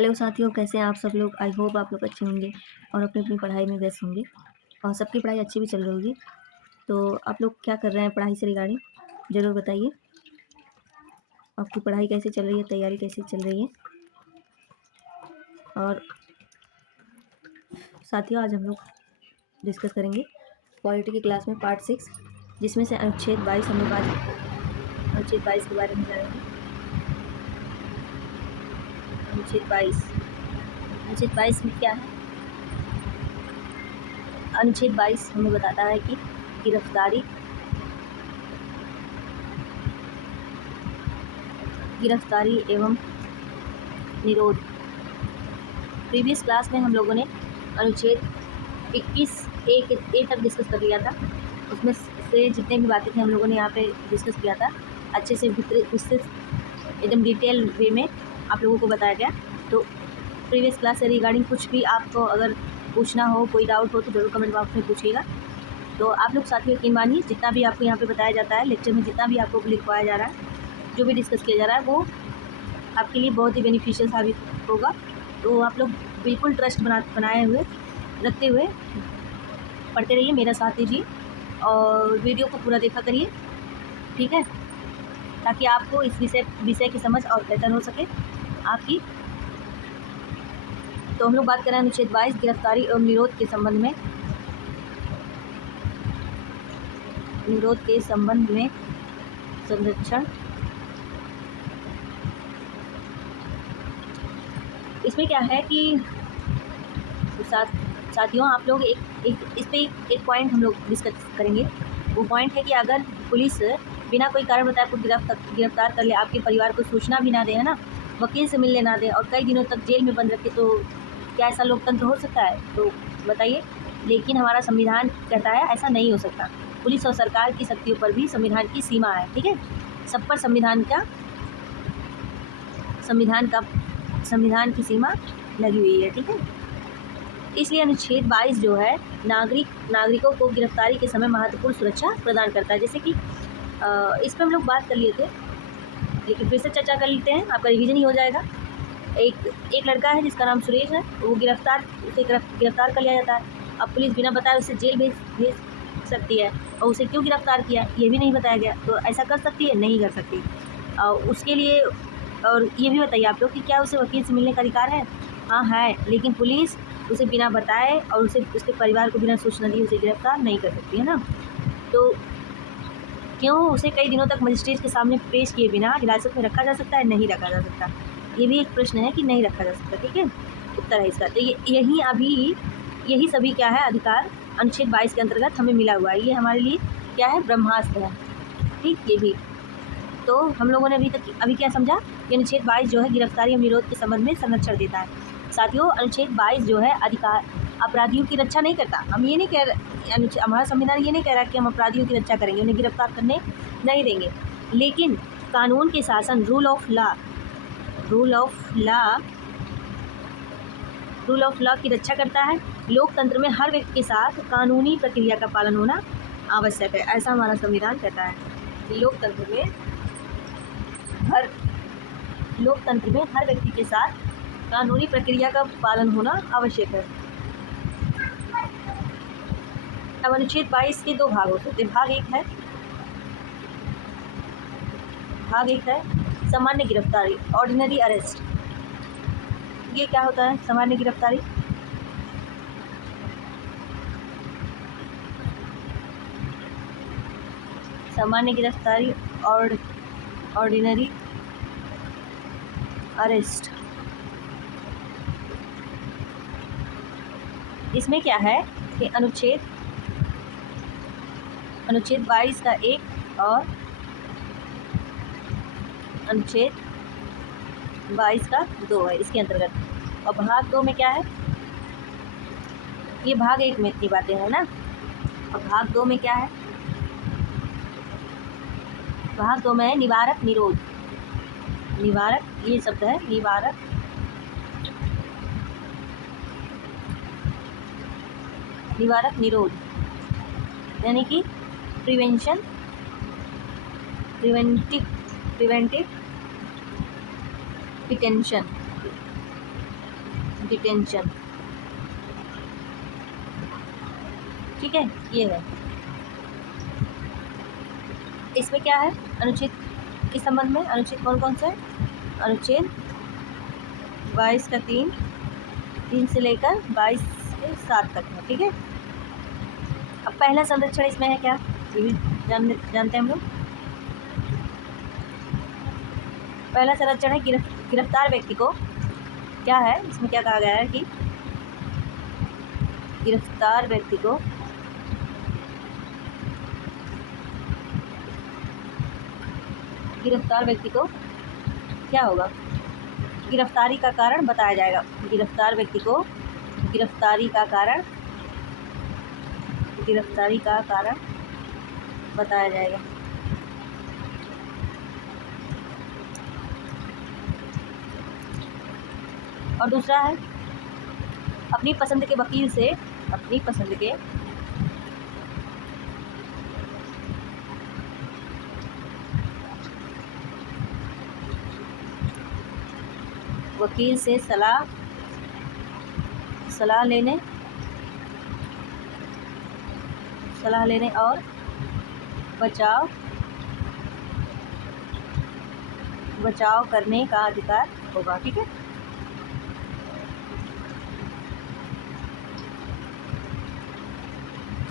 Hello साथियों, कैसे हैं आप सब लोग। आई होप आप लोग अच्छे होंगे और अपनी अपनी पढ़ाई में व्यस्त होंगे और सबकी पढ़ाई अच्छी भी चल रही होगी। तो आप लोग क्या कर रहे हैं पढ़ाई से रिगार्डिंग, ज़रूर बताइए। आपकी पढ़ाई कैसे चल रही है, तैयारी कैसी चल रही है। और साथियों, आज हम लोग डिस्कस करेंगे पॉलिटी की क्लास में पार्ट 6, जिसमें से अनुच्छेद 22 हम लोग आज अनुच्छेद 22 के बारे में जानेंगे। अनुच्छेद 22 में क्या है। अनुच्छेद 22 हमें बताता है कि गिरफ्तारी एवं निरोध। प्रीवियस क्लास में हम लोगों ने अनुच्छेद 21A तक डिस्कस कर लिया था। उसमें से जितने भी बातें थी हम लोगों ने यहाँ पे डिस्कस किया था, अच्छे से विस्तृत एकदम डिटेल वे में आप लोगों को बताया गया। तो प्रीवियस क्लास से रिगार्डिंग कुछ भी आपको अगर पूछना हो, कोई डाउट हो तो ज़रूर कमेंट बॉक्स में पूछिएगा। तो आप लोग साथियों यकीन मानिए, जितना भी आपको यहाँ पे बताया जाता है लेक्चर में, जितना भी आपको लिखवाया जा रहा है, जो भी डिस्कस किया जा रहा है, वो आपके लिए बहुत ही बेनिफिशियल साबित होगा। तो आप लोग बिल्कुल ट्रस्ट बनाए हुए रखते हुए पढ़ते रहिए, मेरा साथ दीजिए और वीडियो को पूरा देखा करिए, ठीक है, ताकि आपको इस विषय की समझ और बेहतर हो सके आपकी। तो हम लोग बात कर रहे हैं अनुच्छेद 22 गिरफ्तारी एवं निरोध के संबंध में संरक्षण। इसमें क्या है कि साथियों, आप लोग इस पे एक पॉइंट हम लोग डिस्कस करेंगे। वो पॉइंट है कि अगर पुलिस बिना कोई कारण बताए आपको गिरफ्तार कर ले, आपके परिवार को सूचना भी ना दे, है ना, वकील से मिलने ना दे और कई दिनों तक जेल में बंद रखे, तो क्या ऐसा लोकतंत्र हो सकता है? तो बताइए। लेकिन हमारा संविधान कहता है ऐसा नहीं हो सकता। पुलिस और सरकार की शक्तियों पर भी संविधान की सीमा है, ठीक है। सब पर संविधान की सीमा लगी हुई है, ठीक है। इसलिए अनुच्छेद 22 जो है नागरिकों को गिरफ्तारी के समय महत्वपूर्ण सुरक्षा प्रदान करता है। जैसे कि इस पर हम लोग बात कर लिए थे, लेकिन फिर से चर्चा कर लेते हैं, आपका रिवीजन ही हो जाएगा। एक लड़का है जिसका नाम सुरेश है, वो गिरफ्तार कर लिया जाता है। अब पुलिस बिना बताए उसे जेल भेज सकती है, और उसे क्यों गिरफ्तार किया ये भी नहीं बताया गया। तो ऐसा कर सकती है? नहीं कर सकती। उसके लिए और ये भी बताइए आप लोग कि क्या उसे वकील से मिलने का अधिकार है? हाँ है, लेकिन पुलिस उसे बिना बताए और उसके परिवार को बिना सूचना दिए उसे गिरफ्तार नहीं कर सकती, है ना। तो क्यों उसे कई दिनों तक मजिस्ट्रेट के सामने पेश किए बिना हिरासत में रखा जा सकता है? नहीं रखा जा सकता। ये भी एक प्रश्न है कि नहीं रखा जा सकता, ठीक है। उत्तर है इसका। तो यही सभी क्या है, अधिकार अनुच्छेद 22 के अंतर्गत हमें मिला हुआ है। ये हमारे लिए क्या है, ब्रह्मास्त्र है, ठीक। ये भी तो हम लोगों ने अभी क्या समझा कि अनुच्छेद 22 जो है गिरफ्तारी और निरोध के संबंध में संरक्षण देता है। साथियों, अनुच्छेद 22 जो है अपराधियों की रक्षा नहीं करता। हम ये नहीं कह रहे, हमारा संविधान ये नहीं कह रहा कि हम अपराधियों की रक्षा करेंगे, उन्हें गिरफ्तार करने नहीं देंगे, लेकिन कानून के शासन, रूल ऑफ लॉ की रक्षा करता है। लोकतंत्र में हर व्यक्ति के साथ कानूनी प्रक्रिया का पालन होना आवश्यक है, ऐसा हमारा संविधान कहता है कि लोकतंत्र में हर व्यक्ति के साथ कानूनी प्रक्रिया का पालन होना आवश्यक है। अब अनुच्छेद 22 के दो भाग होते हैं। भाग एक है सामान्य गिरफ्तारी, ऑर्डिनरी अरेस्ट। ये क्या होता है सामान्य गिरफ्तारी? सामान्य गिरफ्तारी और ऑर्डिनरी अरेस्ट, इसमें क्या है कि अनुच्छेद 22 का 1 और अनुच्छेद 22 का 2 है इसके अंतर्गत। और भाग 2 में क्या है? ये भाग 1 में इतनी बातें हैं ना। और भाग 2 में क्या है? भाग 2 में है निवारक निरोध। ये शब्द है निवारक निरोध, यानी कि प्रिवेंटिव डिटेंशन। डिटेंशन, ठीक है, ये है। इसमें क्या है, अनुच्छेद के संबंध में अनुच्छेद कौन कौन से है, अनुच्छेद 22 का 3 से लेकर 22 के 7 तक है, ठीक है। अब पहला संरक्षण इसमें है क्या, ये भी जानते हैं हम लोग। पहला संरक्षण है गिरफ्तार व्यक्ति को, क्या है इसमें, क्या कहा गया है कि गिरफ्तार व्यक्ति को क्या होगा, गिरफ्तारी का कारण बताया जाएगा। गिरफ्तार व्यक्ति को गिरफ्तारी का कारण बताया जाएगा। और दूसरा है अपनी पसंद के वकील से सलाह लेने और बचाव करने का अधिकार होगा, ठीक है।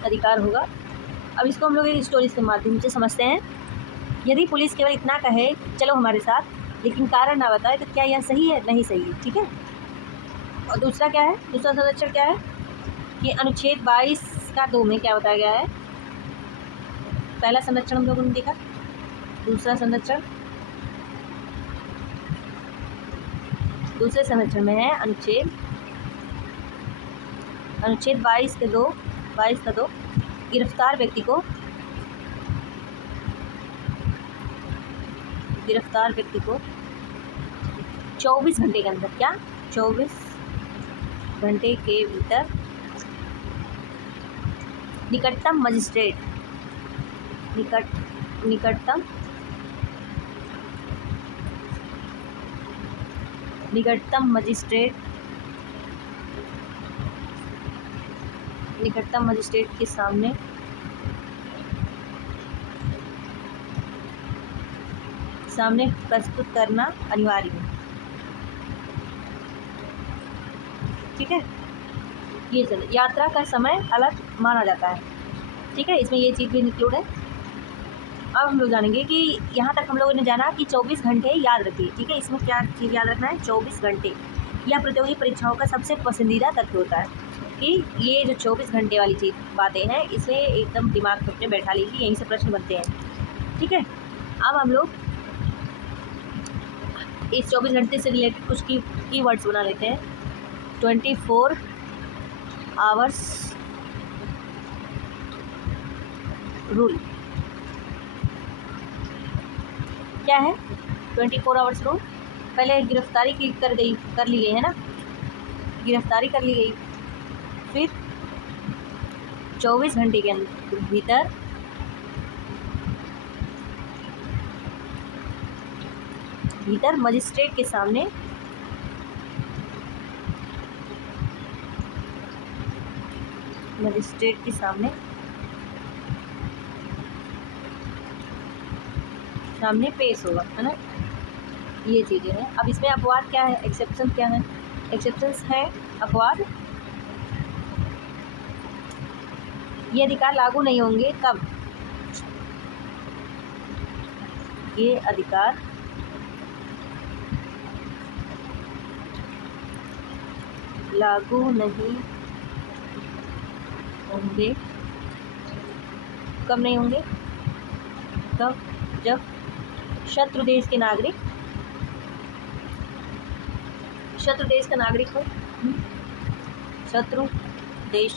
अधिकार होगा। अब इसको हम लोग एक स्टोरी के माध्यम से समझते हैं। यदि पुलिस केवल इतना कहे चलो हमारे साथ, लेकिन कारण ना बताए, तो क्या यह सही है, नहीं सही है, ठीक है। और दूसरा क्या है, दूसरा संरक्षण क्या है कि अनुच्छेद 22 का 2 में क्या बताया गया है। पहला संरक्षण हम लोगों ने देखा, दूसरे संरक्षण में है अनुच्छेद 22 का 2 गिरफ्तार व्यक्ति को 24 घंटे के अंदर, क्या 24 घंटे के भीतर निकटतम मजिस्ट्रेट के सामने प्रस्तुत करना अनिवार्य है, ठीक है। ये चलो, यात्रा का समय अलग माना जाता है, ठीक है, इसमें ये चीज़ भी इंक्लूड है। अब हम लोग जानेंगे कि यहाँ तक हम लोगों ने जाना कि 24 घंटे याद रखिए, ठीक है। इसमें क्या चीज़ याद रखना है, 24 घंटे। यह प्रतियोगी परीक्षाओं का सबसे पसंदीदा तथ्य होता है कि ये जो 24 घंटे वाली चीज़ बातें हैं, इसे एकदम दिमाग में अपने बैठा लीजिए, यहीं से प्रश्न बनते हैं, ठीक है। अब हम लोग इस 24 घंटे से रिलेटेड कुछ की वर्ड्स बना लेते हैं। 24 आवर्स रूल क्या है, 24 आवर्स रूल। पहले गिरफ्तारी कर ली गई है ना, गिरफ्तारी कर ली गई, फिर 24 घंटे के भीतर मजिस्ट्रेट के सामने पेश होगा, है ना, ये चीज़ें हैं। अब इसमें अपवाद क्या है, एक्सेप्शन क्या है, एक्सेप्शंस है अपवाद। ये अधिकार लागू नहीं होंगे कब, ये अधिकार लागू नहीं होंगे, कब नहीं होंगे, तब जब शत्रु देश का नागरिक हो, शत्रु देश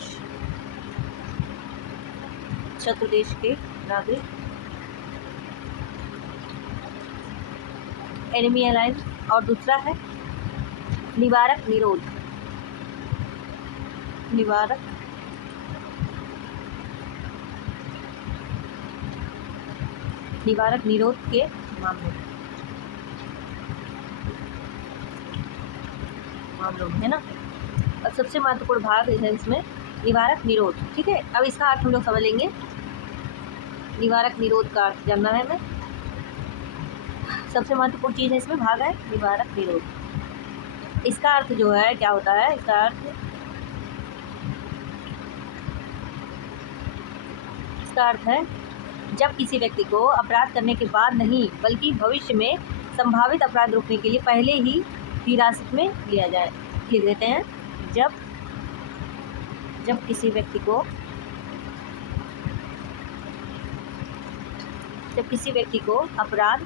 के नागरिक, एनिमी अलाइंस। और दूसरा है निवारक निरोध के मामलों में, है ना। अब सबसे महत्वपूर्ण भाग है इसमें निवारक निरोध। ठीक है, अब इसका अर्थ हम लोग समझ लेंगे। निवारक निरोध का अर्थ जानना है हमें। सबसे महत्वपूर्ण चीज़ है इसमें भाग है निवारक निरोध। इसका अर्थ जो है क्या होता है, इसका अर्थ है जब किसी व्यक्ति को अपराध करने के बाद नहीं बल्कि भविष्य में संभावित अपराध रोकने के लिए पहले ही हिरासत में लिया जाए। लिख देते हैं, जब किसी व्यक्ति को अपराध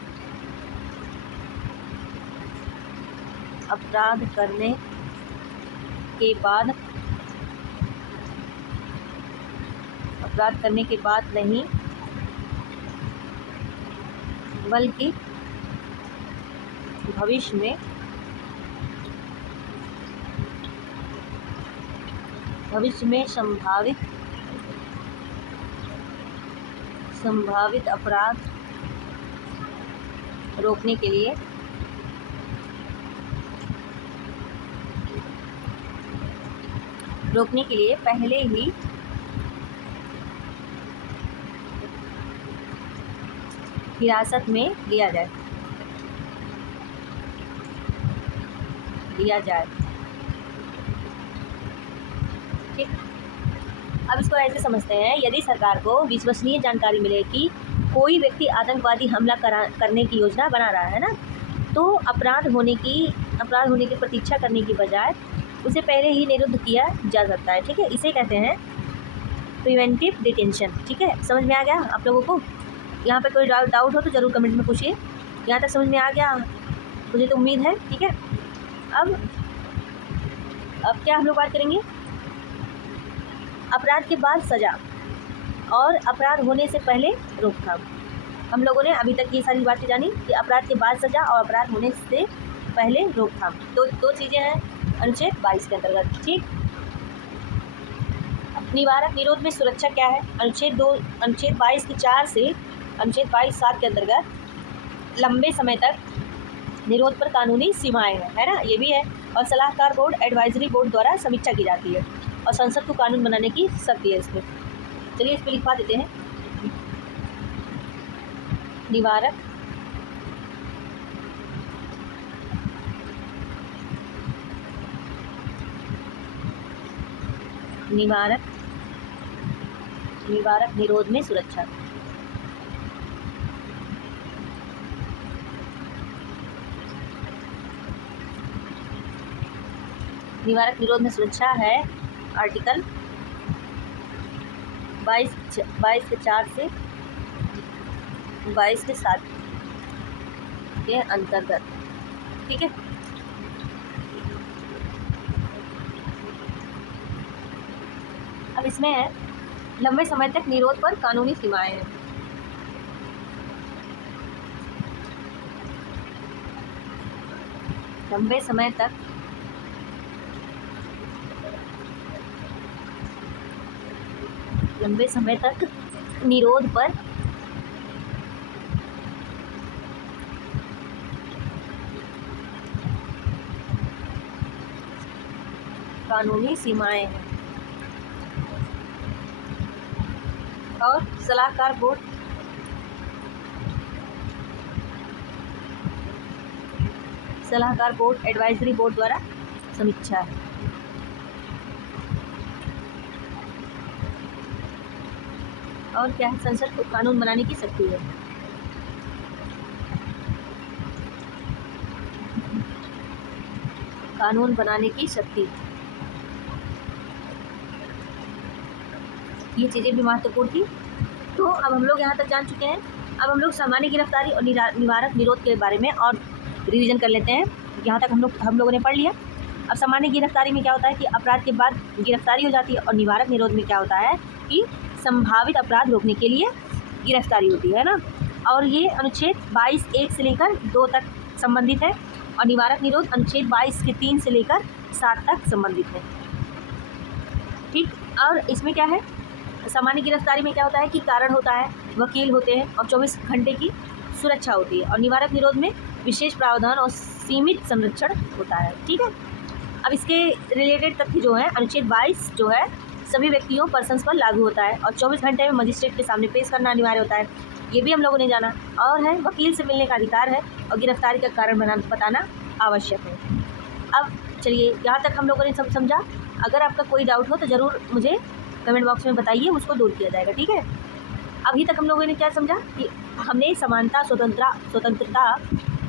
करने के बाद नहीं बल्कि भविष्य में संभावित अपराध रोकने के लिए पहले ही हिरासत में लिया जाए। ठीक, अब इसको ऐसे समझते हैं, यदि सरकार को विश्वसनीय जानकारी मिले कि कोई व्यक्ति आतंकवादी हमला करने की योजना बना रहा है ना, तो अपराध होने की प्रतीक्षा करने की बजाय उसे पहले ही निरुद्ध किया जा सकता है। ठीक है, इसे कहते हैं प्रिवेंटिव डिटेंशन। ठीक है, समझ में आ गया आप लोगों को? यहाँ पे कोई डाउट हो तो ज़रूर कमेंट में पूछिए। यहाँ तक समझ में आ गया, मुझे तो उम्मीद है। ठीक है, अब क्या हम लोग बात करेंगे, अपराध के बाद सज़ा और अपराध होने से पहले रोकथाम। हम लोगों ने अभी तक ये सारी बातें जानी कि अपराध के बाद सज़ा और अपराध होने से पहले रोकथाम, दो चीज़ें हैं अनुच्छेद 22 के अंतर्गत। ठीक, निवारक निरोध में सुरक्षा क्या है? अनुच्छेद 22 के 4 से अनुच्छेद 22(7) के अंतर्गत लंबे समय तक निरोध पर कानूनी सीमाएं हैं, है ना, ये भी है। और सलाहकार बोर्ड, एडवाइजरी बोर्ड द्वारा समीक्षा की जाती है और संसद को कानून बनाने की शक्ति है इसमें। चलिए इस पर लिखवा देते हैं, निवारक निरोध में सुरक्षा। निवारक निरोध में सुरक्षा है आर्टिकल 22 के 4 से 22 के 7 के अंतर्गत। ठीक है, अब इसमें है लंबे समय तक निरोध पर कानूनी सीमाएं हैं। लंबे समय तक निरोध पर कानूनी सीमाएं हैं। और सलाहकार बोर्ड एडवाइजरी बोर्ड द्वारा समीक्षा है। और क्या है, संसद को कानून बनाने की शक्ति है। कानून बनाने की शक्ति, ये चीज़ें भी महत्वपूर्ण थी। तो अब हम लोग यहाँ तक जान चुके हैं। अब हम लोग सामान्य गिरफ्तारी और निवारक निरोध के बारे में और रिवीजन कर लेते हैं। यहाँ तक हम लोगों ने पढ़ लिया। अब सामान्य गिरफ्तारी में क्या होता है कि अपराध के बाद गिरफ्तारी हो जाती है, और निवारक निरोध में क्या होता है कि संभावित अपराध रोकने के लिए गिरफ्तारी होती है ना। और ये अनुच्छेद 22(1) से लेकर 2 तक संबंधित है, और निवारक निरोध अनुच्छेद 22 के 3 से लेकर 7 तक संबंधित है। ठीक, और इसमें क्या है, सामान्य गिरफ्तारी में क्या होता है कि कारण होता है, वकील होते हैं और 24 घंटे की सुरक्षा होती है। और निवारक निरोध में विशेष प्रावधान और सीमित संरक्षण होता है। ठीक है, अब इसके रिलेटेड तथ्य जो है अनुच्छेद 22 जो है सभी व्यक्तियों पर्सन्स पर लागू होता है और 24 घंटे में मजिस्ट्रेट के सामने पेश करना अनिवार्य होता है, ये भी हम लोगों ने जाना। और है वकील से मिलने का अधिकार है और गिरफ्तारी का कारण बताना आवश्यक है। अब चलिए यहाँ तक हम लोगों ने सब समझा। अगर आपका कोई डाउट हो तो ज़रूर मुझे कमेंट बॉक्स में बताइए, उसको दूर किया जाएगा, ठीक है। अभी तक हम लोगों ने क्या समझा कि हमने समानता, स्वतंत्रता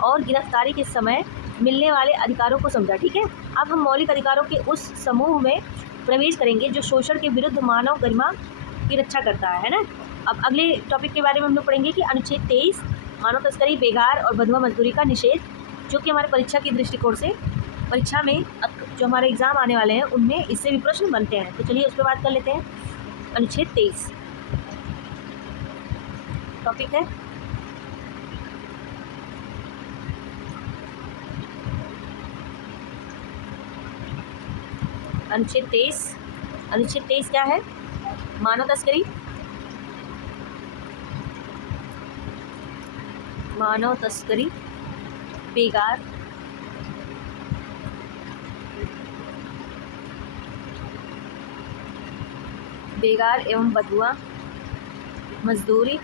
और गिरफ्तारी के समय मिलने वाले अधिकारों को समझा, ठीक है। अब हम मौलिक अधिकारों के उस समूह में प्रवेश करेंगे जो शोषण के विरुद्ध मानव गरिमा की रक्षा करता है ना। अब अगले टॉपिक के बारे में हम लोग पढ़ेंगे कि अनुच्छेद 23 मानव तस्करी, बेगार और बंधुआ मजदूरी का निषेध, जो कि हमारे परीक्षा की दृष्टिकोण से परीक्षा में जो हमारे एग्ज़ाम आने वाले हैं उनमें इससे भी प्रश्न बनते हैं। तो चलिए उस पर बात कर लेते हैं। अनुच्छेद 23 टॉपिक है अनुच्छेद 23 क्या है? मानव तस्करी, बेगार, एवं बंधुआ मजदूरी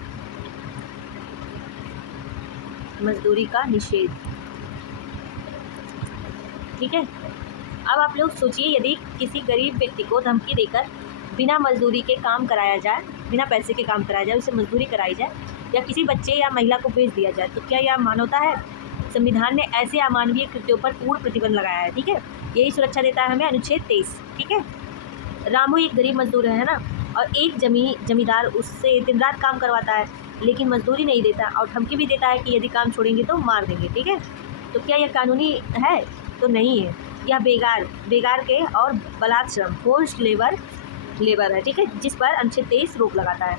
का निषेध, ठीक है। अब आप लोग सोचिए, यदि किसी गरीब व्यक्ति को धमकी देकर बिना मजदूरी के काम कराया जाए, बिना पैसे के काम कराया जाए, उसे मजदूरी कराई जाए या किसी बच्चे या महिला को भेज दिया जाए, तो क्या यह मानवता है? संविधान ने ऐसे अमानवीय कृत्यों पर पूर्ण प्रतिबंध लगाया है, ठीक है। यही सुरक्षा देता है हमें अनुच्छेद 23, ठीक है। रामू एक गरीब मजदूर है ना, और एक जमींदार उससे दिन रात काम करवाता है लेकिन मजदूरी नहीं देता और धमकी भी देता है कि यदि काम छोड़ेंगे तो मार देंगे, ठीक है। तो क्या यह कानूनी है? तो नहीं है। यह बेगार के और बलात् श्रम, फोर्स्ड लेबर है, ठीक है, जिस पर अनुच्छेद 23 रोक लगाता है।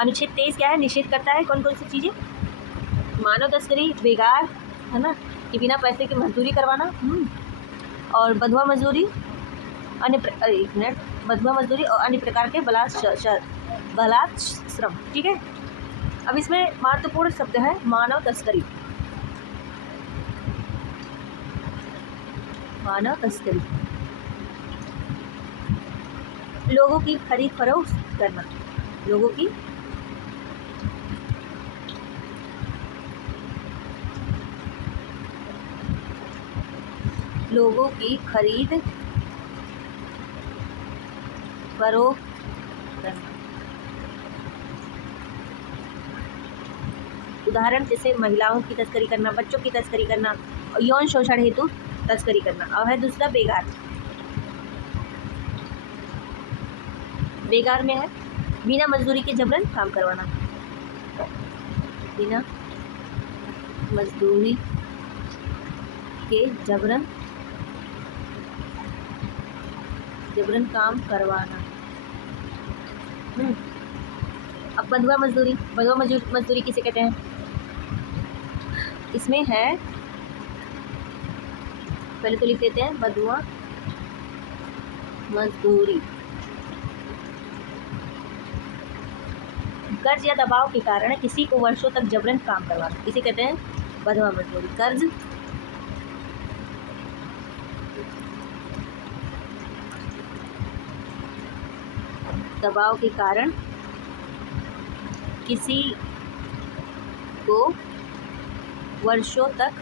अनुच्छेद 23 क्या है? निषेध करता है कौन कौन सी चीज़ें? मानव तस्करी, बेगार है ना, कि बिना पैसे की मजदूरी करवाना, और बंधुआ मजदूरी, बंधुआ मजदूरी और अन्य प्रकार के बलात् श्रम, ठीक है। अब इसमें महत्वपूर्ण शब्द है मानव तस्करी। लोगों की खरीद फरोख्त करना, लोगों की खरीद फरोख्त करना। उदाहरण जैसे महिलाओं की तस्करी करना, बच्चों की तस्करी करना और यौन शोषण हेतु तस्करी करना। और है दूसरा बेगार में है बिना मजदूरी के जबरन काम करवाना, बिना मजदूरी के जबरन काम करवाना। अब बंधुआ मजदूरी किसे कहते हैं? इसमें है, पहले तो लिख देते हैं, बंधुआ मजदूरी कर्ज या दबाव के कारण किसी को वर्षों तक जबरन काम करवाना, इसे कहते हैं बंधुआ मजदूरी। कर्ज, दबाव के कारण किसी को वर्षों तक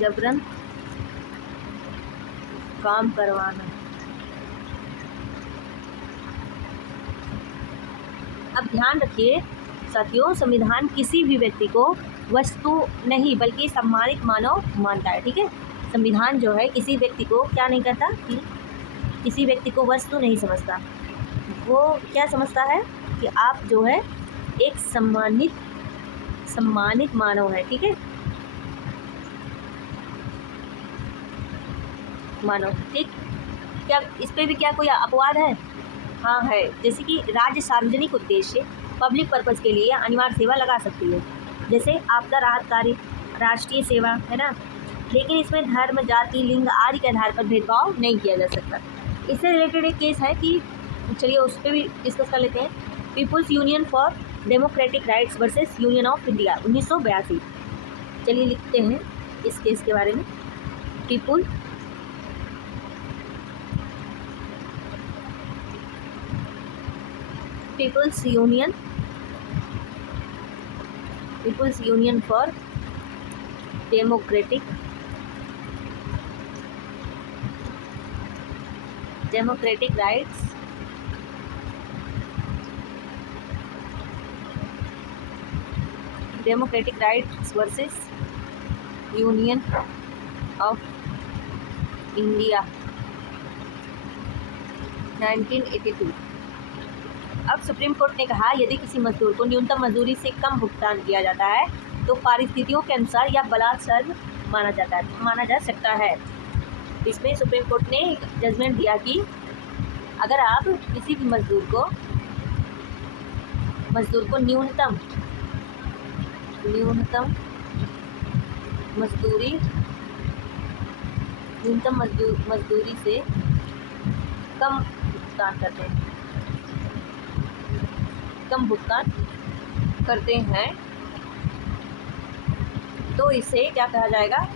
जबरन काम करवाना। अब ध्यान रखिए साथियों, संविधान किसी भी व्यक्ति को वस्तु नहीं बल्कि सम्मानित मानव मानता है, ठीक है। संविधान जो है किसी व्यक्ति को क्या नहीं कहता, कि किसी व्यक्ति को वस्तु नहीं समझता। वो क्या समझता है कि आप जो है एक सम्मानित मानव है, ठीक है, मानव, ठीक। क्या इस पे भी क्या कोई अपवाद है? हाँ है, जैसे कि राज्य सार्वजनिक उद्देश्य पब्लिक पर्पज़ के लिए अनिवार्य सेवा लगा सकती है, जैसे आपदा राहत कार्य, राष्ट्रीय सेवा, है ना। लेकिन इसमें धर्म, जाति, लिंग आदि के आधार पर भेदभाव नहीं किया जा सकता। इससे रिलेटेड एक केस है कि चलिए उस पर भी डिस्कस कर लेते हैं। Peoples Union for Democratic Rights versus Union of India 1982। चलिए लिखते हैं इस केस के बारे में। People Peoples Union for Democratic Rights versus Union of India 1982। अब सुप्रीम कोर्ट ने कहा यदि किसी मजदूर को न्यूनतम मजदूरी से कम भुगतान किया जाता है तो परिस्थितियों के अनुसार यह बलात्कार माना जा सकता है। इसमें सुप्रीम कोर्ट ने एक जजमेंट दिया कि अगर आप किसी भी मजदूर को न्यूनतम मजदूरी से कम भुगतान करते हैं तो इसे क्या कहा जाएगा?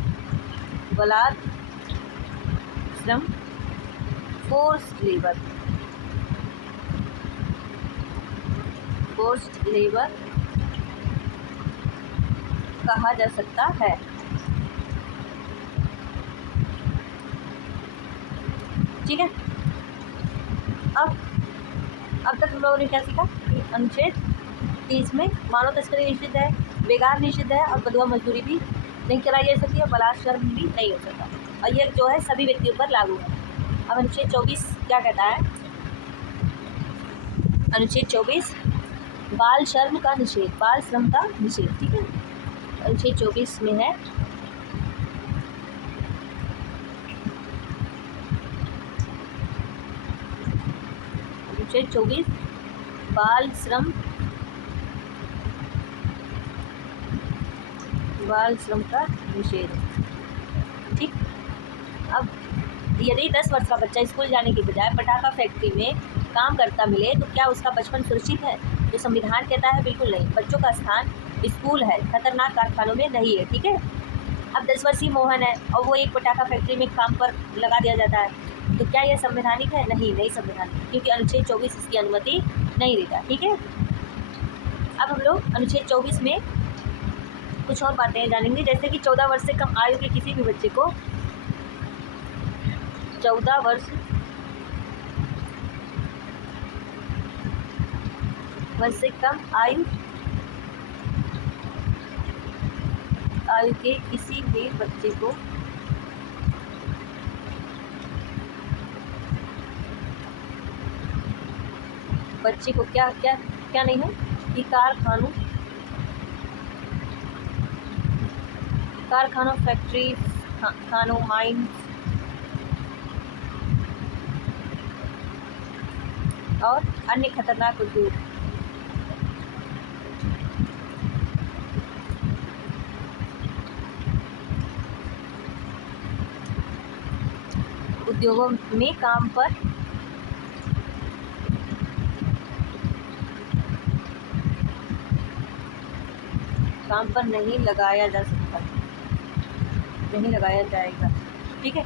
बलात् श्रम, फोर्स्ड लेबर कहा जा सकता है। ठीक है। अब तक हम लोगों ने क्या सीखा कि अनुच्छेद 30 में मानव तस्करी निषिद्ध है, बेगार निषिद्ध है और बंधुआ मजदूरी भी नहीं कराई जा सकती है, बलात् श्रम भी नहीं हो सकता, और ये जो है सभी व्यक्तियों पर लागू है। अब अनुच्छेद 24 क्या कहता है? अनुच्छेद 24 बाल श्रम का निषेध। ठीक है, अनुच्छेद 24 में है अनुच्छेद 24 बाल श्रम का निषेध। ठीक। अब यदि 10 वर्ष का बच्चा स्कूल जाने के बजाय पटाखा फैक्ट्री में काम करता मिले तो क्या उसका बचपन सुरक्षित है? तो संविधान कहता है बिल्कुल नहीं। बच्चों का स्थान स्कूल है, खतरनाक कारखानों में नहीं है। ठीक है। अब 10 वर्षीय मोहन है और वो एक पटाखा फैक्ट्री में काम पर लगा दिया जाता है, तो क्या यह संवैधानिक है? नहीं संवैधानिक, क्योंकि अनुच्छेद 24 इसकी अनुमति नहीं देता। ठीक है। अब हम लोग अनुच्छेद 24 में कुछ और बातें जानेंगे, जैसे कि 14 वर्ष से कम आयु के किसी भी बच्चे को 14 वर्ष से कम आयु के किसी भी बच्चे को क्या नहीं है कि कारखानों, फैक्ट्री, खानों, माइंस और अन्य खतरनाक उद्योगों में काम पर नहीं लगाया जाएगा। ठीक है,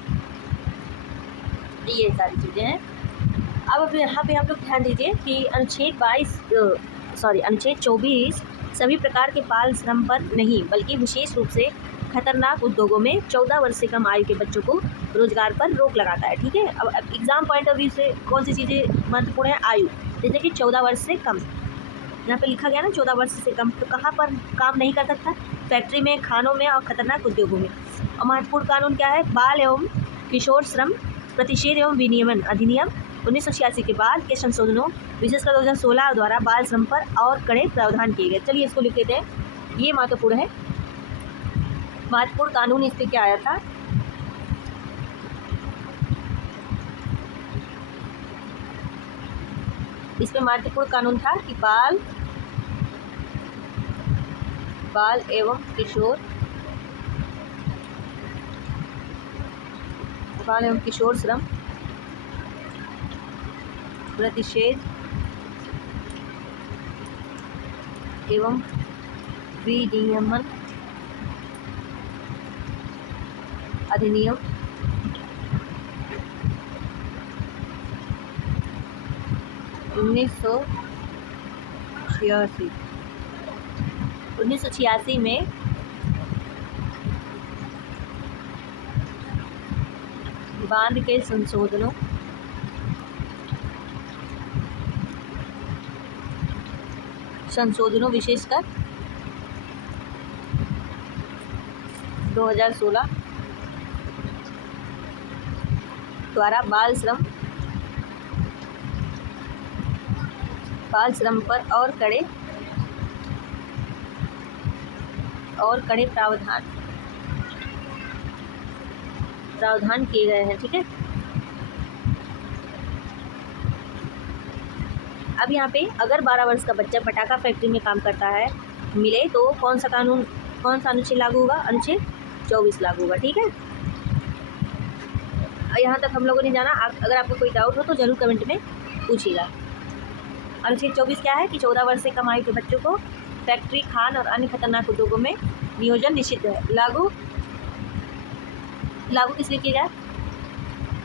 ये सारी चीज़ें हैं। अब यहाँ पे हम लोग ध्यान दीजिए कि अनुच्छेद 24 सभी प्रकार के बाल श्रम पर नहीं बल्कि विशेष रूप से खतरनाक उद्योगों में 14 वर्ष से कम आयु के बच्चों को रोजगार पर रोक लगाता है। ठीक है। अब एग्जाम पॉइंट ऑफ व्यू से कौन सी चीज़ें महत्वपूर्ण है? आयु, जैसे कि 14 वर्ष से कम, यहाँ पे लिखा गया ना 14 वर्ष से कम, तो कहाँ पर काम नहीं कर सकता? फैक्ट्री में, खानों में और खतरनाक उद्योगों में। और महत्वपूर्ण कानून क्या है? बाल एवं किशोर श्रम प्रतिषेध एवं विनियमन अधिनियम 1986 के बाद के संशोधनों, विशेषकर 2016 द्वारा बाल श्रम पर और कड़े प्रावधान किए गए। चलिए इसको लिख लेते हैं, ये महत्वपूर्ण है। महत्वपूर्ण कानून इस पर क्या आया था? इस पे महत्वपूर्ण कानून था कि बाल एवं किशोर श्रम प्रतिषेध एवं विनियमन अधिनियम 1986 में बांध के संशोधनों विशेषकर 2016 द्वारा बाल श्रम पर और कड़े प्रावधान किए गए हैं। ठीक है, अब यहाँ पे अगर 12 वर्ष का बच्चा पटाखा फैक्ट्री में काम करता है मिले तो कौन सा अनुच्छेद लागू होगा? अनुच्छेद 24 लागू होगा। ठीक है, यहाँ तक हम लोगों ने जाना। अगर आपको कोई डाउट हो तो जरूर कमेंट में पूछिएगा। अनुच्छेद 24 क्या है कि 14 वर्ष से कम आयु के बच्चों को फैक्ट्री, खान और अन्य खतरनाक उद्योगों में नियोजन निषिद्ध है। लागू किस लिए किया गया?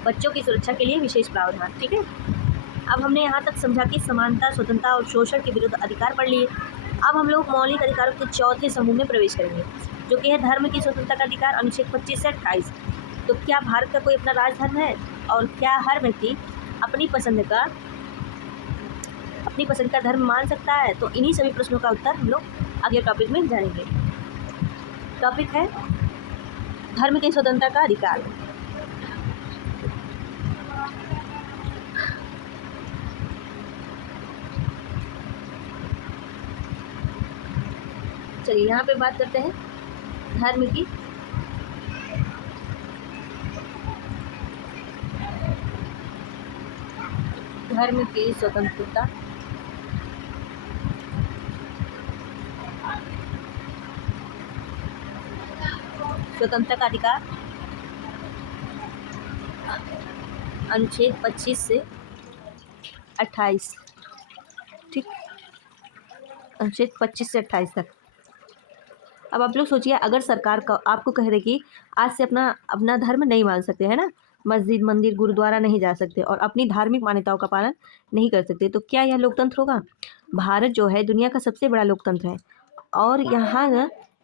बच्चों की सुरक्षा के लिए विशेष प्रावधान। ठीक है, अब हमने यहाँ तक समझा कि समानता, स्वतंत्रता और शोषण के विरुद्ध अधिकार पढ़ लिए। अब हम लोग मौलिक अधिकारों के चौथे समूह में प्रवेश करेंगे, जो कि है धर्म की स्वतंत्रता का अधिकार, अनुच्छेद 25 से 28। तो क्या भारत का कोई अपना राजधर्म है और क्या हर व्यक्ति अपनी पसंद का धर्म मान सकता है? तो इन्हीं सभी प्रश्नों का उत्तर हम लोग अगले टॉपिक में जानेंगे। टॉपिक है धर्म की स्वतंत्रता का अधिकार। चलिए यहाँ पे बात करते हैं धर्म की स्वतंत्रता का अधिकार, अनुच्छेद 25 से 28। ठीक, अनुच्छेद 25 से 28 तक। अब आप लोग सोचिए, अगर सरकार का आपको कह दे कि आज से अपना धर्म नहीं मान सकते, है ना, मस्जिद, मंदिर, गुरुद्वारा नहीं जा सकते और अपनी धार्मिक मान्यताओं का पालन नहीं कर सकते, तो क्या यह लोकतंत्र होगा? भारत जो है दुनिया का सबसे बड़ा लोकतंत्र है और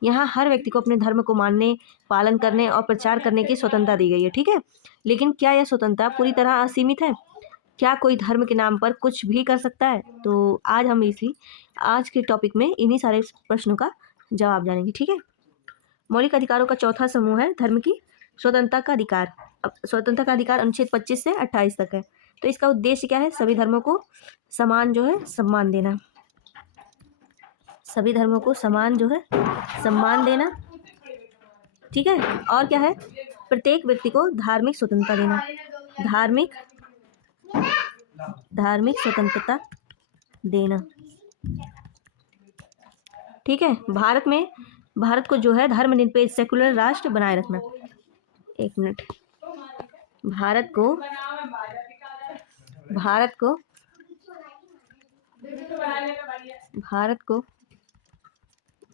यहाँ हर व्यक्ति को अपने धर्म को मानने, पालन करने और प्रचार करने की स्वतंत्रता दी गई है। ठीक है, लेकिन क्या यह स्वतंत्रता पूरी तरह असीमित है? क्या कोई धर्म के नाम पर कुछ भी कर सकता है? तो आज हम आज के टॉपिक में इन्हीं सारे प्रश्नों का जवाब जानेंगे। ठीक है, मौलिक अधिकारों का चौथा समूह है धर्म की स्वतंत्रता का अधिकार। अब स्वतंत्रता का अधिकार अनुच्छेद 25 से 28 तक है। तो इसका उद्देश्य क्या है? सभी धर्मों को समान सम्मान देना। सभी धर्मों को समान सम्मान देना। ठीक है, और क्या है? प्रत्येक व्यक्ति को धार्मिक स्वतंत्रता देना। धार्मिक स्वतंत्रता देना। ठीक है, भारत को जो है धर्मनिरपेक्ष सेकुलर राष्ट्र बनाए रखना। एक मिनट, भारत को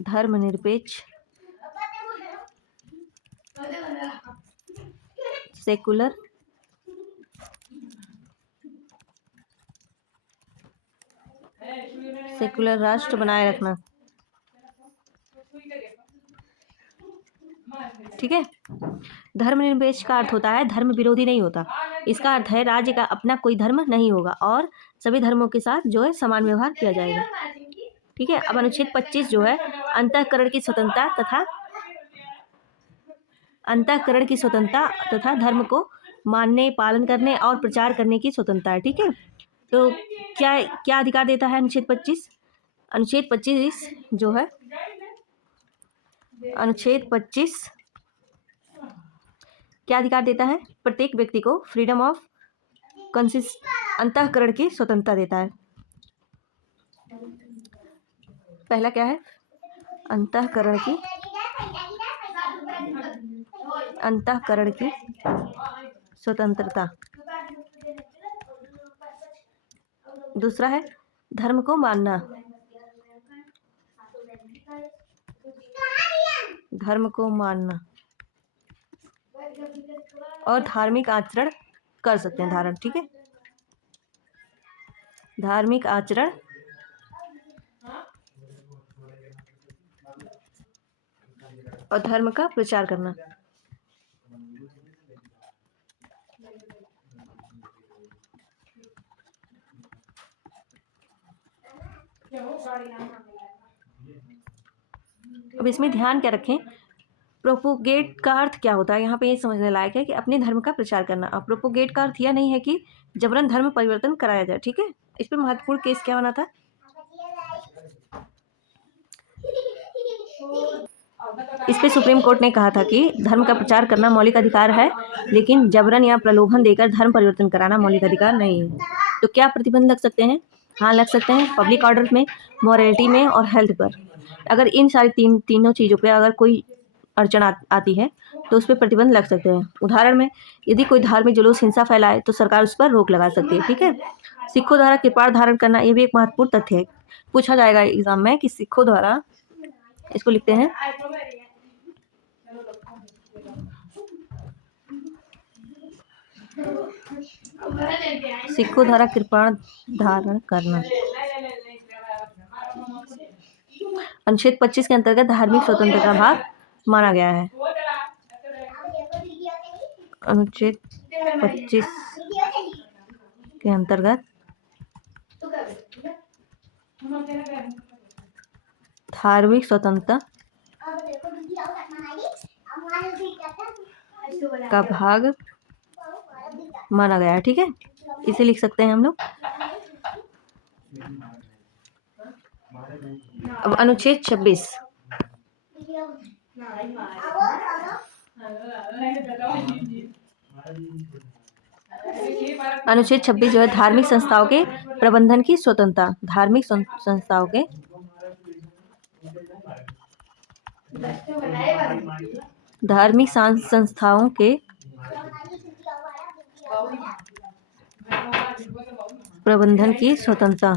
धर्मनिरपेक्ष सेकुलर राष्ट्र बनाए रखना। ठीक है, धर्मनिरपेक्ष का अर्थ होता है धर्म विरोधी नहीं होता। इसका अर्थ है राज्य का अपना कोई धर्म नहीं होगा और सभी धर्मों के साथ समान व्यवहार किया जाएगा। ठीक है, अब अनुच्छेद 25 जो है अंतःकरण की स्वतंत्रता तथा धर्म को मानने, पालन करने और प्रचार करने की स्वतंत्रता है। ठीक है, तो क्या अधिकार देता है अनुच्छेद 25? अनुच्छेद 25 जो है अनुच्छेद 25 क्या अधिकार देता है? प्रत्येक व्यक्ति को फ्रीडम ऑफ अंतःकरण की स्वतंत्रता देता है। पहला क्या है? अंतःकरण की स्वतंत्रता। दूसरा है धर्म को मानना। और धार्मिक आचरण कर सकते हैं, धारण, ठीक है, धार्मिक आचरण और धर्म का प्रचार करना। अब इसमें ध्यान क्या रखें, प्रोपोगेट का अर्थ क्या होता है, यहाँ पे ये समझने लायक है कि अपने धर्म का प्रचार करना। अब प्रोपोगेट का अर्थ यह नहीं है कि जबरन धर्म परिवर्तन कराया जाए, ठीक है। इस पर महत्वपूर्ण केस क्या बना था, इस पे सुप्रीम कोर्ट ने कहा था कि धर्म का प्रचार करना मौलिक अधिकार है, लेकिन जबरन या प्रलोभन देकर धर्म परिवर्तन कराना मौलिक अधिकार नहीं है। तो क्या प्रतिबंध लग सकते हैं, हाँ लग सकते हैं, पब्लिक ऑर्डर में, मॉरलिटी में और हेल्थ पर। अगर इन सारी तीनों चीज़ों पे अगर कोई अड़चन आती है तो उस पर प्रतिबंध लग सकते हैं। उदाहरण में, यदि कोई धार्मिक जुलूस हिंसा फैलाए तो सरकार उस पर रोक लगा सकती है, ठीक है। सिखों द्वारा कृपाण धारण करना, ये भी एक महत्वपूर्ण तथ्य है, पूछा जाएगा एग्जाम में कि सिखों द्वारा, इसको लिखते हैं, सिखों द्वारा कृपाण धारण करना। अनुच्छेद 25 के अंतर्गत धार्मिक स्वतंत्रता का भाग माना गया है। अनुच्छेद 25 के अंतर्गत धार्मिक स्वतंत्रता का भाग माना गया है, ठीक है, इसे लिख सकते हैं हम लोग। अब अनुच्छेद 26, अनुच्छेद 26 जो है धार्मिक संस्थाओं के प्रबंधन की स्वतंत्रता, धार्मिक संस्थाओं के प्रबंधन की स्वतंत्रता।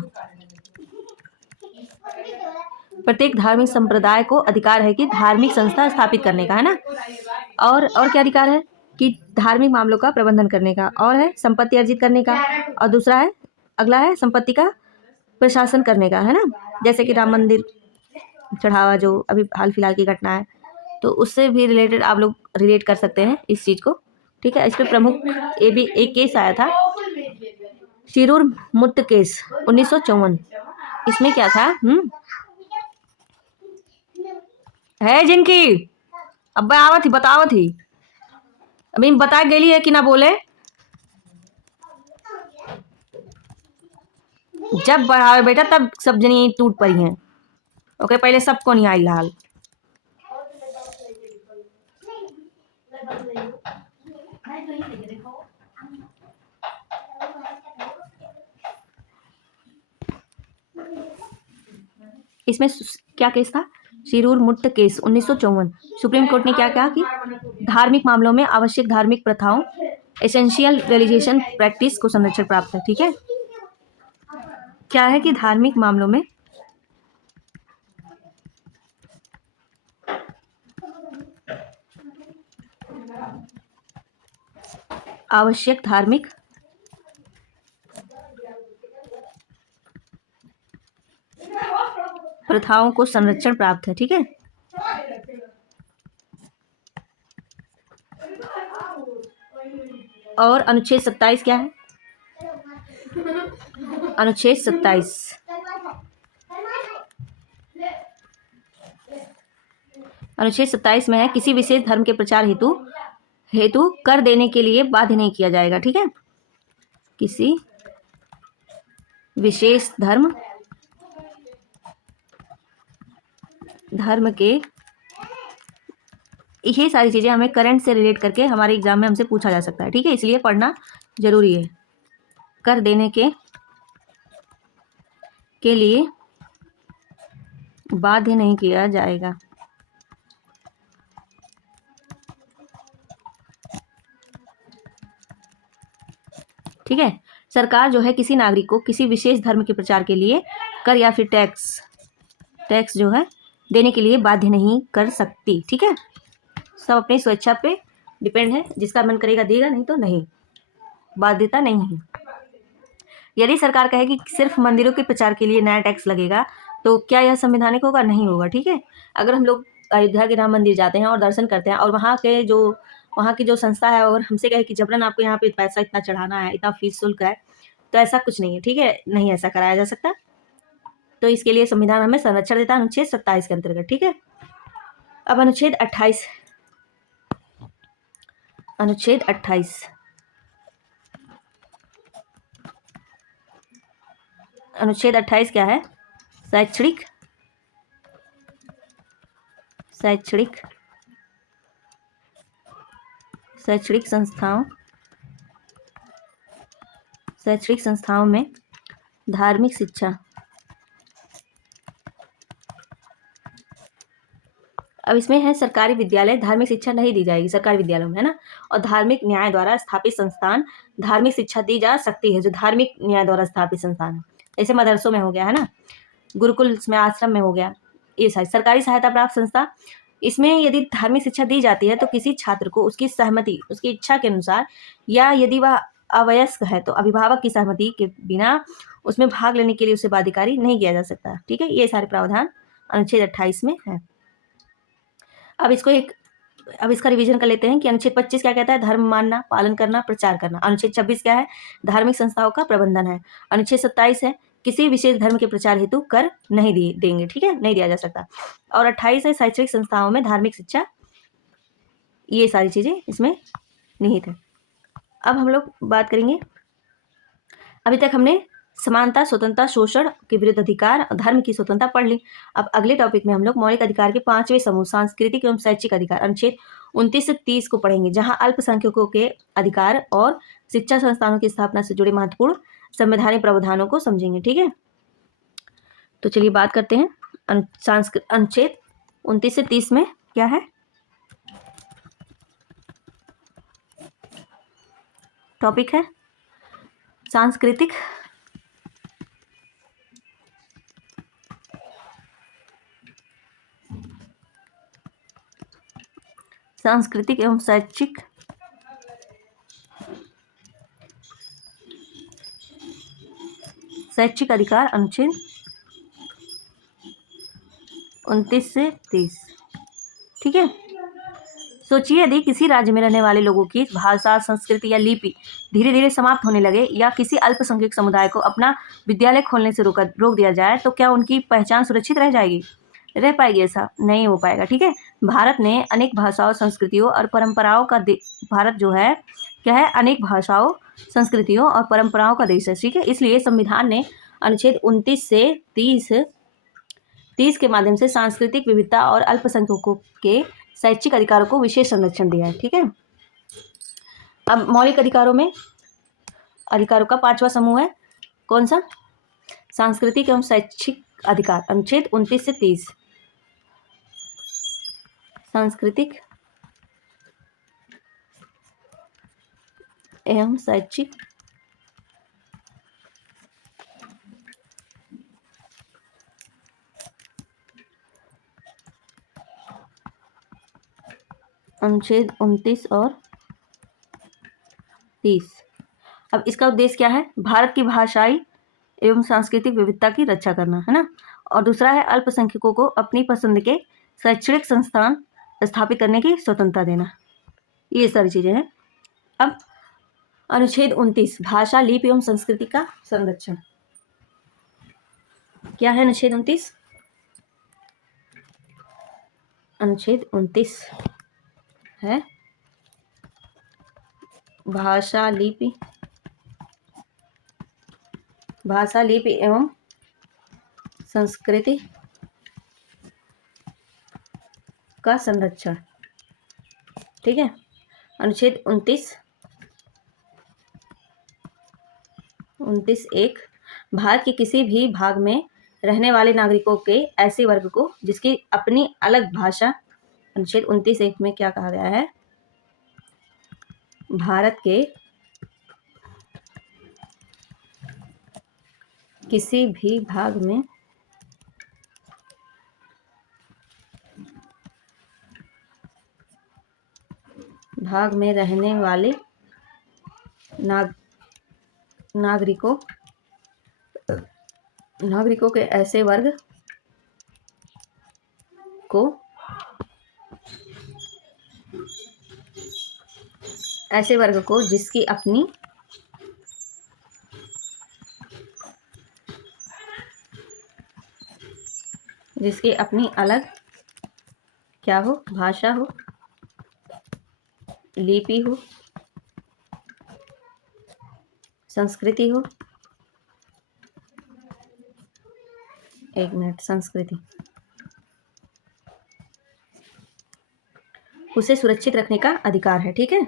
प्रत्येक धार्मिक संप्रदाय को अधिकार है कि धार्मिक संस्था स्थापित करने का, है ना, और क्या अधिकार है कि धार्मिक मामलों का प्रबंधन करने का, और है संपत्ति अर्जित करने का, और दूसरा है, अगला है संपत्ति का प्रशासन करने का, है ना। जैसे कि राम मंदिर चढ़ावा जो अभी हाल फिलहाल की घटना है, तो उससे भी रिलेटेड आप लोग रिलेट कर सकते हैं इस चीज़ को, ठीक है। इस पर प्रमुख एक केस आया था, शिरूर मुक्त केस 1954। इसमें क्या था, है जिनकी अब आवत ही बतावत ही, अभी बता गेली है कि ना बोले, जब बढ़ावे बेटा तब सब जनी टूट पड़ी हैं, ओके पहले सबको नहीं आई लाल। इसमें क्या केस था, शिरूर मुक्त केस 1954। सुप्रीम कोर्ट ने क्या कहा कि धार्मिक मामलों में आवश्यक धार्मिक प्रथाओं, एसेंशियल रिलीजियस प्रैक्टिस को संरक्षण प्राप्त है, ठीक है। क्या है कि धार्मिक मामलों में आवश्यक धार्मिक प्रथाओं को संरक्षण प्राप्त है, ठीक है। और अनुच्छेद 27 क्या है, अनुच्छेद 27, अनुच्छेद 27 में है, किसी विशेष धर्म के प्रचार हेतु कर देने के लिए बाध्य नहीं किया जाएगा, ठीक है। किसी विशेष धर्म के, ये सारी चीज़ें हमें करंट से रिलेट करके हमारे एग्जाम में हमसे पूछा जा सकता है, ठीक है, इसलिए पढ़ना जरूरी है। कर देने के लिए बाध्य नहीं किया जाएगा, ठीक है। सरकार जो है किसी नागरिक को किसी विशेष धर्म के प्रचार के लिए कर या फिर टैक्स जो है देने के लिए बाध्य नहीं कर सकती, ठीक है। सब अपनी स्वेच्छा पे डिपेंड है, जिसका मन करेगा देगा, नहीं तो नहीं, बाध्यता नहीं है। यदि सरकार कहे कि सिर्फ मंदिरों के प्रचार के लिए नया टैक्स लगेगा तो क्या यह संवैधानिक होगा? नहीं होगा। ठीक है, अगर हम लोग अयोध्या के राम मंदिर जाते हैं और दर्शन करते हैं और वहाँ की जो संस्था है और हमसे कहे कि जबरन आपको यहाँ पे पैसा इतना चढ़ाना है, इतना फीस शुल्क है, तो ऐसा कुछ नहीं है। ठीक है, नहीं ऐसा कराया जा सकता। तो इसके लिए संविधान हमें संरक्षण देता है अनुच्छेद 27 के अंतर्गत। ठीक है, अब अनुच्छेद 28 अनुच्छेद 28 अनुच्छेद 28 क्या है? शैक्षणिक संस्थाओं में धार्मिक शिक्षा। अब इसमें है सरकारी विद्यालय, धार्मिक शिक्षा नहीं दी जाएगी सरकारी विद्यालयों में, है ना। और धार्मिक न्याय द्वारा स्थापित संस्थान धार्मिक शिक्षा दी जा सकती है, जो धार्मिक न्याय द्वारा स्थापित संस्थान है, जैसे मदरसों में हो गया, है ना, गुरुकुल में, आश्रम में हो गया, ये सारी सरकारी सहायता प्राप्त संस्था। इसमें यदि धार्मिक शिक्षा दी जाती है तो किसी छात्र को उसकी सहमति, उसकी इच्छा के अनुसार, या यदि वह अवयस्क है तो अभिभावक की सहमति के बिना उसमें भाग लेने के लिए उसे बाध्यकारी नहीं किया जा सकता। ठीक है, ये सारे प्रावधान अनुच्छेद 28 में है। अब इसका रिवीजन कर लेते हैं कि अनुच्छेद 25 क्या कहता है? धर्म मानना, पालन करना, प्रचार करना। अनुच्छेद 26 क्या है? धार्मिक संस्थाओं का प्रबंधन है। अनुच्छेद 27 है किसी विशेष धर्म के प्रचार हेतु कर नहीं देंगे। ठीक है, नहीं दिया जा सकता। और 28 है शैक्षणिक संस्थाओं में धार्मिक शिक्षा। ये सारी चीजें इसमें निहित है। अब हम लोग बात करेंगे, अभी तक हमने समानता, स्वतंत्रता, शोषण के विरुद्ध अधिकार, धर्म की स्वतंत्रता पढ़ ली। अब अगले टॉपिक में हम लोग मौलिक अधिकार के 5वें समूह सांस्कृतिक एवं शैक्षिक अधिकार अनुच्छेद 29 से 30 को पढ़ेंगे, जहां अल्पसंख्यकों के अधिकार और शिक्षा संस्थानों की स्थापना से जुड़े महत्वपूर्ण संवैधानिक प्रावधानों को समझेंगे। ठीक है, तो चलिए बात करते हैं अनुच्छेद 29 से 30 में क्या है। टॉपिक है सांस्कृतिक एवं शैक्षिक अधिकार अनुच्छेद 29 से 30। ठीक है, सोचिए यदि किसी राज्य में रहने वाले लोगों की भाषा, संस्कृति या लिपि धीरे धीरे समाप्त होने लगे, या किसी अल्पसंख्यक समुदाय को अपना विद्यालय खोलने से रोक दिया जाए, तो क्या उनकी पहचान सुरक्षित रह जाएगी? रह पाएगी? ऐसा नहीं हो पाएगा। ठीक है, भारत ने अनेक भाषाओं, संस्कृतियों और परंपराओं का भारत जो है क्या है? अनेक भाषाओं, संस्कृतियों और परंपराओं का देश है। ठीक है, इसलिए संविधान ने अनुच्छेद 29 से 30 के माध्यम से सांस्कृतिक विविधता और अल्पसंख्यकों के शैक्षिक अधिकारों को विशेष संरक्षण दिया है। ठीक है, अब मौलिक अधिकारों का 5वां समूह है कौन सा? सांस्कृतिक एवं शैक्षिक अधिकार अनुच्छेद 29 से 30। सांस्कृतिक एवं शैक्षिक अनुच्छेद 29 और 30। अब इसका उद्देश्य क्या है? भारत की भाषाई एवं सांस्कृतिक विविधता की रक्षा करना, है ना। और दूसरा है अल्पसंख्यकों को अपनी पसंद के शैक्षणिक संस्थान स्थापित करने की स्वतंत्रता देना। ये सारी चीजें हैं। अब अनुच्छेद 29 भाषा, लिपि एवं संस्कृति का संरक्षण। क्या है अनुच्छेद 29? अनुच्छेद 29 है भाषा, लिपि एवं संस्कृति का संरक्षण। ठीक है, अनुच्छेद 29(1) भारत के किसी भी भाग में रहने वाले नागरिकों के ऐसे वर्ग को जिसकी अपनी अलग भाषा। अनुच्छेद 29(1) में क्या कहा गया है? भारत के किसी भी भाग में भाग में रहने वाले नागरिकों के ऐसे वर्ग को जिसकी अपनी अलग क्या हो, भाषा हो, लिपि हो, संस्कृति हो, संस्कृति, उसे सुरक्षित रखने का अधिकार है। ठीक है,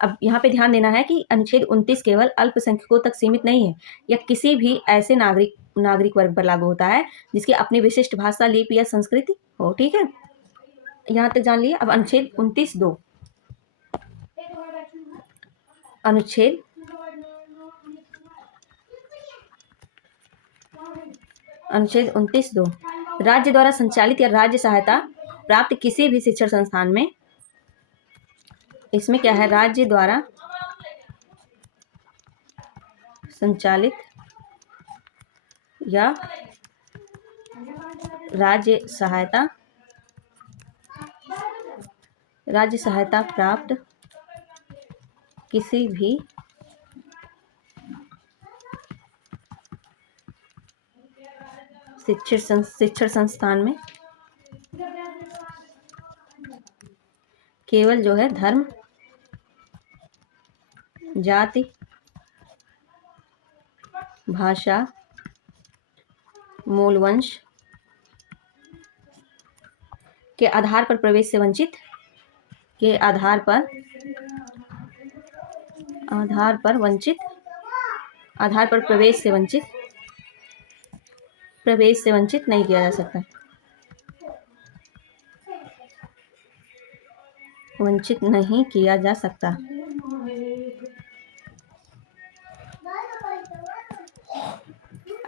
अब यहाँ पे ध्यान देना है कि अनुच्छेद 29 केवल अल्पसंख्यकों तक सीमित नहीं है, यह किसी भी ऐसे नागरिक वर्ग पर लागू होता है जिसकी अपनी विशिष्ट भाषा, लिपि या संस्कृति हो। ठीक है, यहाँ तक जान लिए। अब अनुच्छेद 29(2) अनुच्छेद 29(2) राज्य द्वारा संचालित या राज्य सहायता प्राप्त किसी भी शिक्षण संस्थान में, इसमें क्या है, राज्य द्वारा संचालित या राज्य सहायता प्राप्त किसी भी शिक्षण संस्थान में केवल जो है धर्म, जाति, भाषा, मूल वंश के आधार पर प्रवेश से वंचित प्रवेश से वंचित नहीं किया जा सकता, वंचित नहीं किया जा सकता।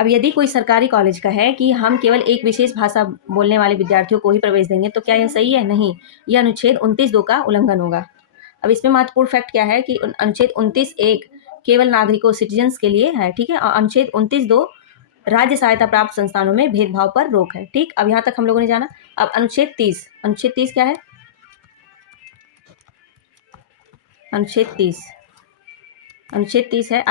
अब यदि कोई सरकारी कॉलेज का है कि हम केवल एक विशेष भाषा बोलने वाले विद्यार्थियों को ही प्रवेश देंगे, तो क्या यह सही है? नहीं, यह अनुच्छेद 29(2) का उल्लंघन होगा। अब इसमें महत्वपूर्ण फैक्ट क्या है कि अनुच्छेद 29(1) केवल नागरिकों, सिटीजन्स के लिए है। ठीक है, और अनुच्छेद 29(2) राज्य सहायता प्राप्त संस्थानों में भेदभाव पर रोक है। ठीक, अब यहाँ तक हम लोगों ने जाना। अब अनुच्छेद 30 क्या है? अनुच्छेद 30 है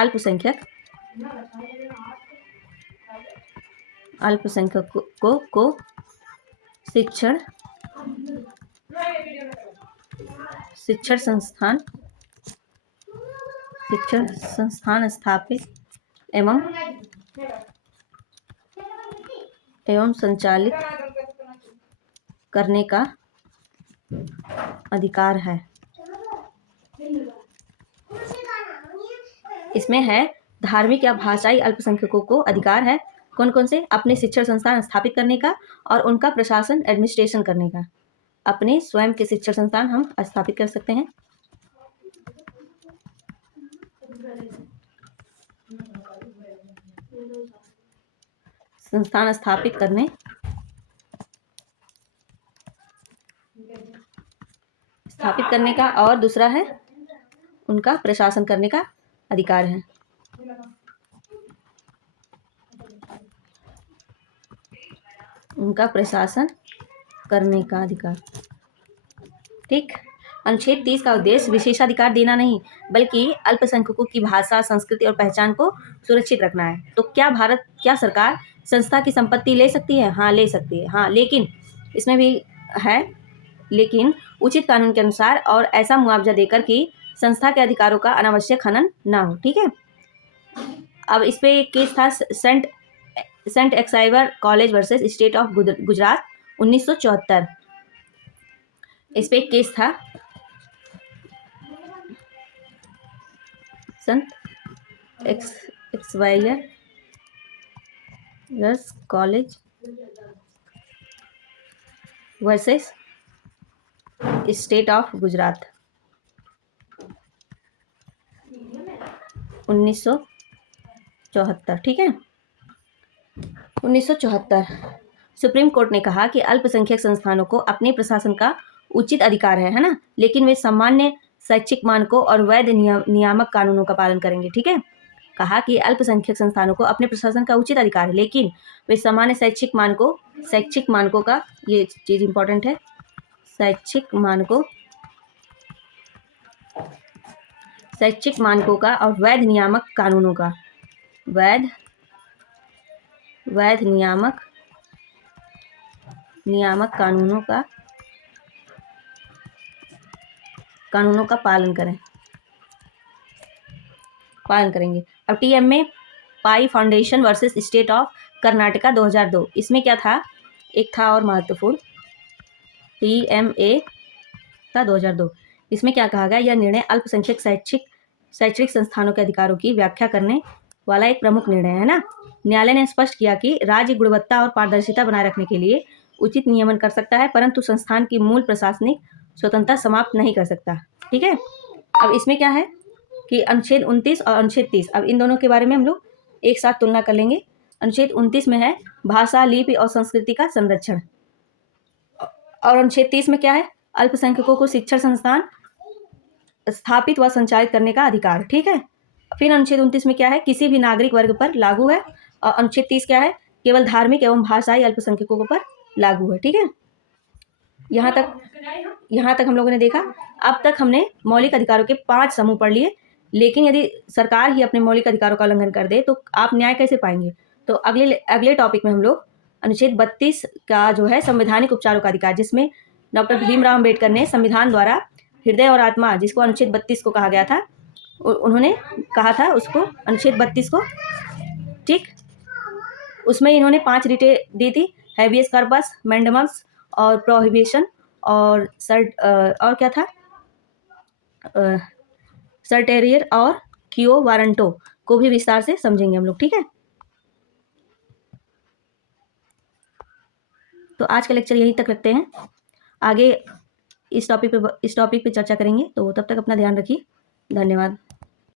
अल्पसंख्यकों को शिक्षण संस्थान स्थापित एवं संचालित करने का अधिकार है। इसमें है धार्मिक या भाषाई अल्पसंख्यकों को अधिकार है कौन कौन से? अपने शिक्षण संस्थान स्थापित करने का और उनका प्रशासन, एडमिनिस्ट्रेशन करने का। अपने स्वयं के शिक्षण संस्थान हम स्थापित कर सकते हैं। संस्थान स्थापित करने का और दूसरा है उनका प्रशासन करने का अधिकार है। उनका प्रशासन करने का अधिकार। ठीक, अनुच्छेद 30 का उद्देश्य विशेषाधिकार देना नहीं, बल्कि अल्पसंख्यकों की भाषा, संस्कृति और पहचान को सुरक्षित रखना है। तो क्या सरकार संस्था की संपत्ति ले सकती है? हाँ, ले सकती है। हाँ, लेकिन इसमें भी है, लेकिन उचित कानून के अनुसार और ऐसा मुआवजा देकर कि संस्था के अधिकारों का अनावश्यक हनन ना हो। ठीक है, अब इस पे एक केस था Saint Xavier college versus state of Gujarat 1974। इस पे एक केस था Saint Xavier college versus state of Gujarat 1974। ठीक है, 1974 सुप्रीम कोर्ट ने कहा कि अल्पसंख्यक संस्थानों को अपने प्रशासन का उचित अधिकार है ना, लेकिन वे शैक्षिक मानकों और वैध नियामक कानूनों का पालन करेंगे। ठीक है, कहा कि अल्पसंख्यक संस्थानों को अपने प्रशासन का उचित अधिकार है, लेकिन वे सामान्य शैक्षिक मानकों का, ये चीज इंपॉर्टेंट है, शैक्षिक मानकों का और वैध नियामक कानूनों का, वैध नियामक कानूनों का पालन करेंगे। अब टीएम में Pai foundation versus state of Karnataka 2002, इसमें क्या था, एक था और महत्वपूर्ण, टीएमए का 2002, इसमें क्या कहा गया, यह निर्णय अल्पसंख्यक शैक्षणिक संस्थानों के अधिकारों की व्याख्या करने वाला एक प्रमुख निर्णय है ना। न्यायालय ने स्पष्ट किया कि राज्य गुणवत्ता और पारदर्शिता बनाए रखने के लिए उचित नियमन कर सकता है, परंतु संस्थान की मूल प्रशासनिक स्वतंत्रता समाप्त नहीं कर सकता। ठीक है, अब इसमें क्या है कि अनुच्छेद 29 और अनुच्छेद 30, अब इन दोनों के बारे में हम लोग एक साथ तुलना कर लेंगे। अनुच्छेद 29 में है भाषा, लिपि और संस्कृति का संरक्षण, और अनुच्छेद 30 में क्या है, अल्पसंख्यकों को शिक्षण संस्थान स्थापित व संचालित करने का अधिकार। ठीक है, फिर अनुच्छेद 29 में क्या है, किसी भी नागरिक वर्ग पर लागू है, और अनुच्छेद 30 क्या है, केवल धार्मिक एवं भाषाई अल्पसंख्यकों पर लागू है। ठीक है, यहाँ तक हम लोगों ने देखा। अब तक हमने मौलिक अधिकारों के 5 समूह पढ़ लिए, लेकिन यदि सरकार ही अपने मौलिक अधिकारों का उल्लंघन कर दे तो आप न्याय कैसे पाएंगे। तो अगले टॉपिक में हम लोग अनुच्छेद 32 का जो है संवैधानिक उपचारों का अधिकार, जिसमें डॉक्टर भीमराव अम्बेडकर ने संविधान द्वारा हृदय और आत्मा, जिसको अनुच्छेद 32 को कहा गया था, उन्होंने कहा था उसको अनुच्छेद 32 को, ठीक, उसमें इन्होंने 5 रिटें दी थी, हैबियस कॉर्पस, मैंडेमस और प्रोहिबिशन और क्या था, सर्टेरियर और क्यो वारंटो को भी विस्तार से समझेंगे हम लोग। ठीक है, तो आज का लेक्चर यहीं तक रखते हैं, आगे इस टॉपिक पे चर्चा करेंगे। तो तब तक अपना ध्यान रखिए, धन्यवाद।